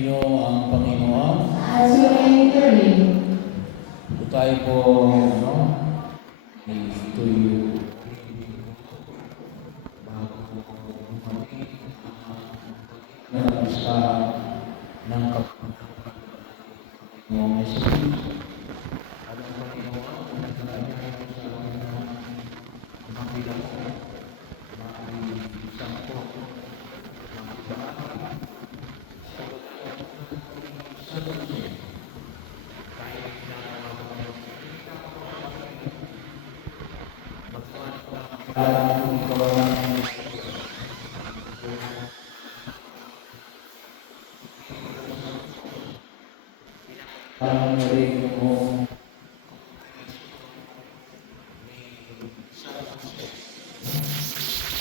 inyo ang Panginoon. At suriin rin. Tayo po, ito yung sa ng Panginoong Jesus. At ang Panginoon, nagkakanya sa mga bilang ko, mga isang po, mga ibaan, sa Diyos. Kahit na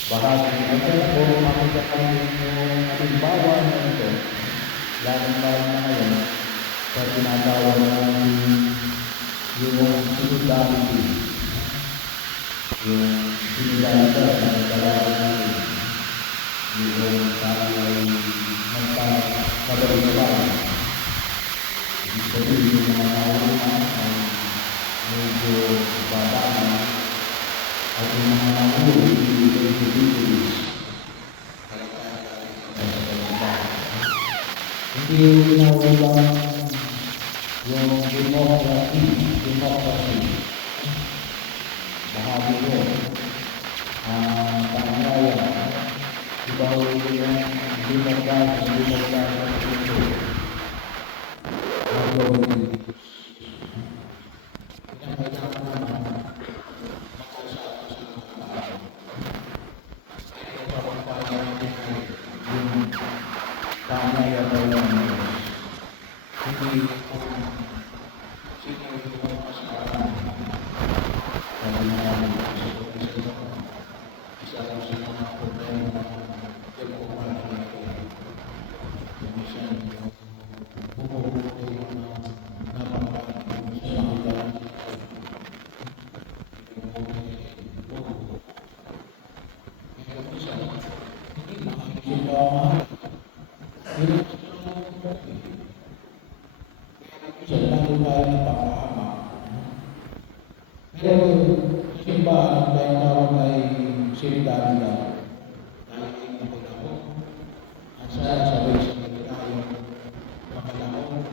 bahagi ito po makita kami yung halimbawa na ito, lalong-lalong na ngayon sa tinatawag namin yung solidarity, yung solidarity na nagkalaman namin, yung tayo ay magpapagawin. Ibig sabihin yung mga nauna ay medyo baba na at yung mga nauna hindi nawalang yung democracy. Bahagi ko pangalayan. Ibaw yung democracy Pero simbahan ang tawag ay solidarity lang. Dahil ang pagkako, ang sabay sa tayo makalako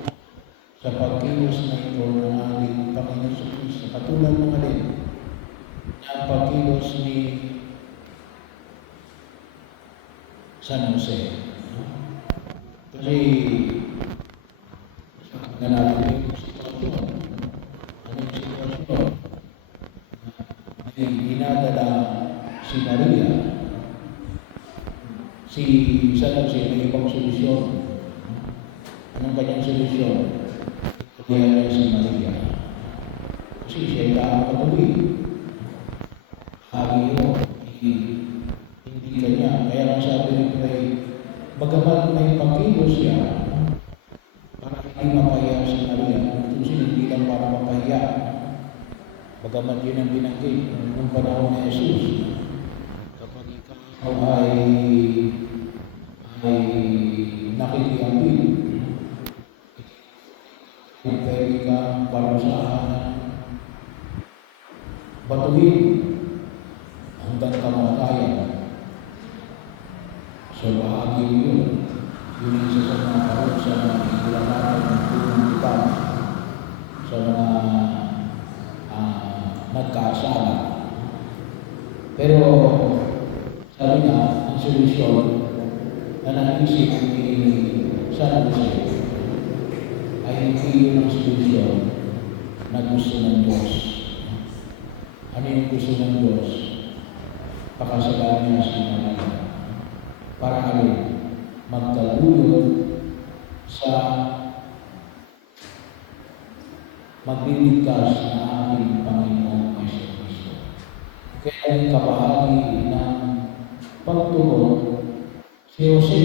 sa pagkilos na ito ng ating Panginoon sa Kristo. Katulad mga din ang pagkilos ni San Jose. Kasi nanalo yung sitwasyon. Anong sitwasyon? Dinadala si Maria, si San Jose may ibang solusyon. Anong kanyang solusyon? Kaya niya si Maria. Kasi siya ay kakapatuloy. Hagi mo, hindi kanya. Kaya ang sabi nito ay, bagamat may pagkilos siya, para hindi mapahiya si Maria, tutusin hindi lang para mapahiya. Bagamat yun ang binanggit nung panahon ni Jesus, kapag ikaw ay nakikiambil, kung pwede ka parusahan, batuhin hanggang kamatayan. So bahagi yun isa sa mga parusa na ilalatan ng tulong kita sa mga nagkasala. Pero sabi nga, ang solusyon na naisip ni San Jose ay hindi yun ang solusyon na gusto ng Diyos. Ano yung gusto ng Diyos? Pakasalan niya si Maria para magkalulot sa magliligtas na ating Panginoong Kristo. Kaya yung kabahagi ng pagtulong si Jose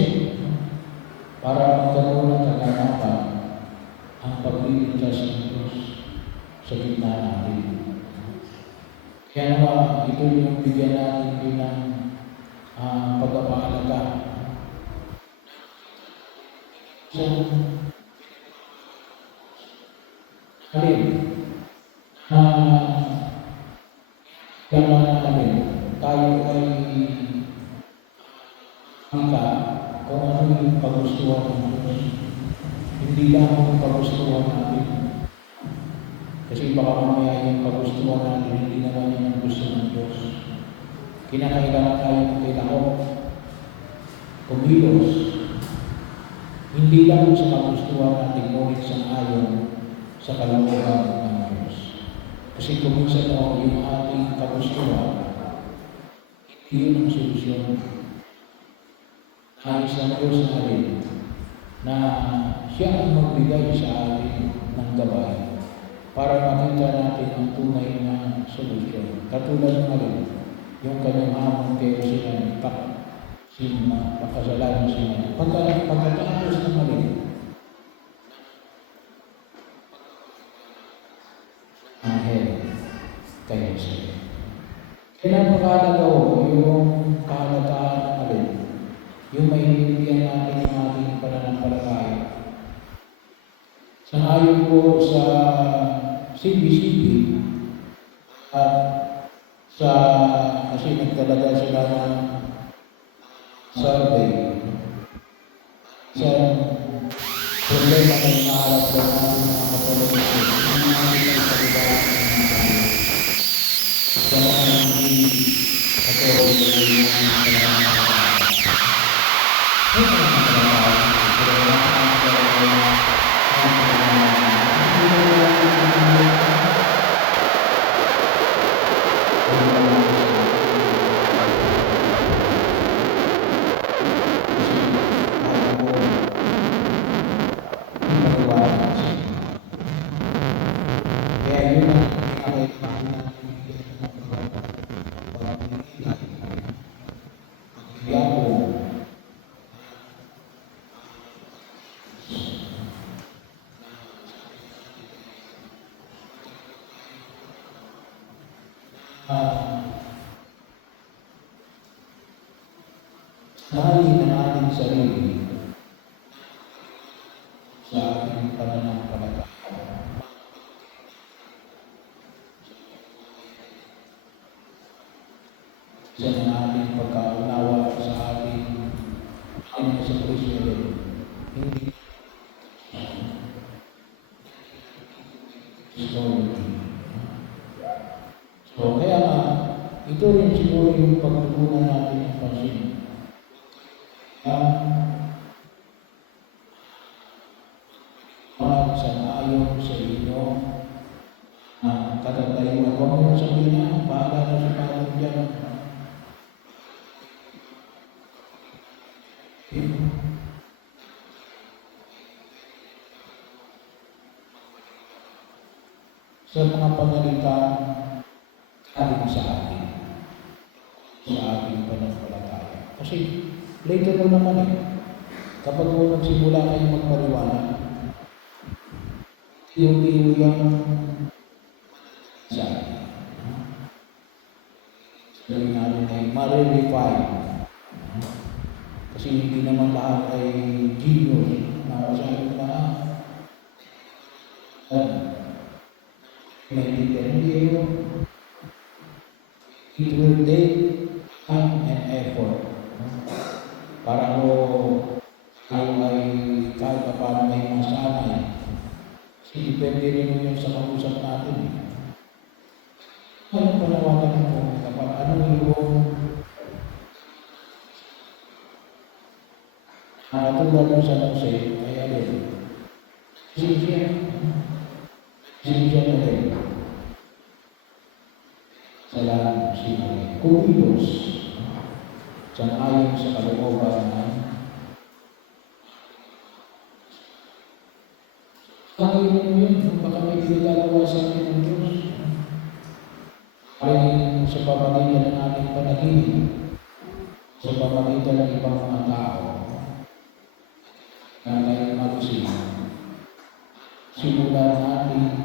para magkaroon ng kaganapan ang pagliligtas ng Diyos sa gitna natin. Kaya naman, ito yung bigyan natin din ng pagpapahalaga isang alin na kailangan namin tayo ay kita kung ano yung kagustuhan ng Diyos. Hindi lang ang kagustuhan natin. Kasi baka mamaya yung kagustuhan natin, hindi naman yung gusto ng Diyos. Kinakailangan tayo magkailangan kumilos. Hindi lang sa kagustuhan natin, ngunit sa ayon sa kalooban ng Diyos. Kasi kung minsan yung ating kagustuhan, hindi yun ang solusyon. Nais ng Diyos natin na siya ang magbigay sa atin ng gabay para makita natin ang tunay na solusyon. Katulad ng alin, yung kanyang hamon kay Sinan, pakasalanan siya. Pagkatapos ng alin, anghel kay Jose. Kaya napakalaga yung kahalagaan ng alin, yung maintindihan natin ng ating pananampalataya. Sangayon po sa CBCB at kasi nagtalaga sila ng survey. Isang problema na inaharap ng ating mga kapatid. Hindi natin ang pagbabago ng mga tayo. Sa mga hindi katulad ng mga pananampalataya. Mahalin ang ating sarili sa ating pananampalataya. Sa ating pagkaunawa sa ating Panginoon sa Kristo, hindi so kaya ito rin siguro yung pagtutunan natin ng pansin. Sang-ayon sa inyo katatayuan. Huwag mo sabihin na, bahala na si Father dyan. Sa mga pangalita ating sa ating pananampalataya. Kasi later na naman kapag mo nagsimula kayo magpaliwanag, yung sa sabi namin ay ma-refine. Kasi hindi naman lahat ay genius na masyadong na hindi yun. It will take time and effort. Para mo tayo ay kahit pa paano may masanay. Kasi depende rin yun sa kausap natin. Anong panawagan mo? Kapag ano yung nakatulad mo sa Jose, ay alin? Siya na rin. Salamat siya. Kumilos. Sang-ayon sa kalooban ng Panginoon yun, baka may pinagagawa sa atin ng Diyos. Ay sa pamamagitan ng ating panaginip, sa pamamagitan ng ibang mga tao, na tayo mag-isip. Simulan natin